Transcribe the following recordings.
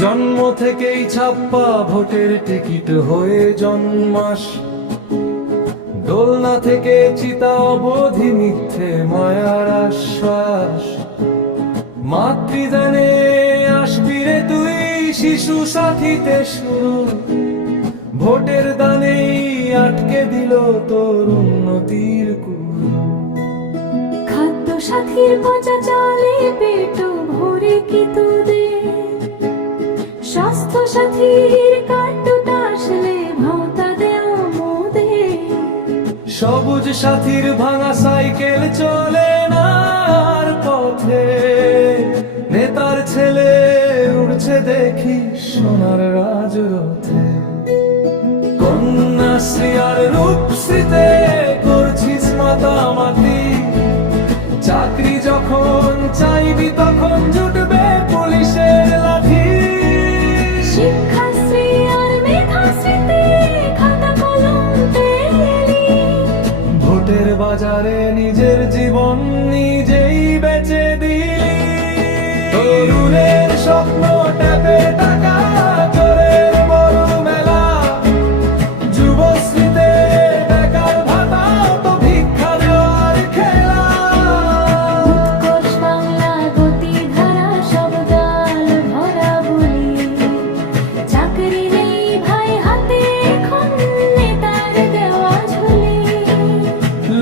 জন্ম থেকেই ছাপ্পা ভোটের টিকিট হয়ে জন্মাস, দোলনা থেকে চিতা অবধি মিথ্যে মায়ার আশ্বাস। মাতৃদানে আসবি রে তুই শিশু সাথীতে শুরু, ভোটের দানেই আটকে দিল তোর উন্নতির কুরু। খাদ্য সাথীর পচা চালে পেট ভরে কি তোদের, স্বাস্থ্য সাথীর কার্ডটা আসলে ভাতা দেওয়া মোদের। সবুজ সাথীর ভাঙা সাইকেল চলে না আর পথে, নেতার ছেলে উড়ছে দেখি সোনার রাজরথে। কন্যাশ্রী আর রূপশ্রীতে করছিস মাতামাতি, চাকরি যখন চাইবি তখন জুটবে পুলিশের লাঠি। শিক্ষাশ্রী আর মেধাশ্রীতে খাতা কলম পেলি, ভোটের বাজারে নিজের জীবন নিজেই বেচে দিলি। তরুণের স্বপ্ন ট্যাপে টাকা, চোরের বড় মেলা, যুবশ্রীতে বেকার ভাতা তো ভিক্ষা দেওয়ার খেলা। উৎকর্ষ বাংলা গতিধারা সব ডাল ভরা বলি, চাকরি নেই ভাই হাতে এখন নেতার দেওয়া ঝুলি।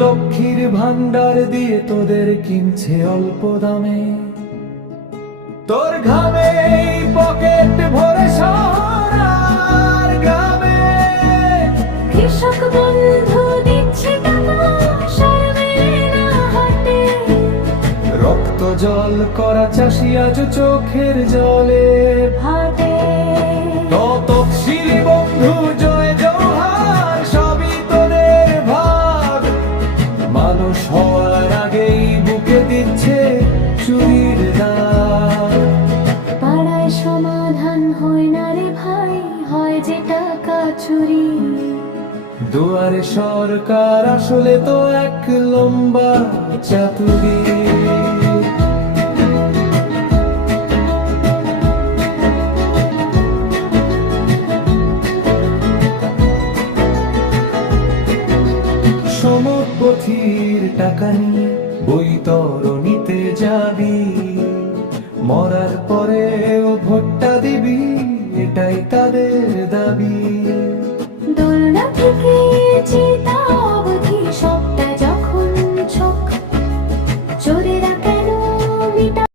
লক্ষ্মীর ভান্ডার দিয়ে তোদের কিনছে অল্প দামে, তোর ঘামে পকেট ভরে শহর আর গ্রামে। কৃষক বন্ধু দিচ্ছে টাকা সার মেলে না হাটে, রক্ত জল করা চাষি আজ চোখের জলে ভাটে। তপশিলি বন্ধু জয় জওহার সবই তোদের ভাগ, মানুষ হওয়ার আগেই বুকে দিচ্ছে চুরির দাগ। পাড়ায় সমাধান হয় না রে ভাই, হয় যে টাকা চুরি। দুয়ারে সরকার আসলে তো এক লম্বা চাতুরি। সমপথির টাকা নিয়ে বৈতরণীতে যাবি, মরার পরেও ভোটটা দিবি এটাই তাদের দাবি।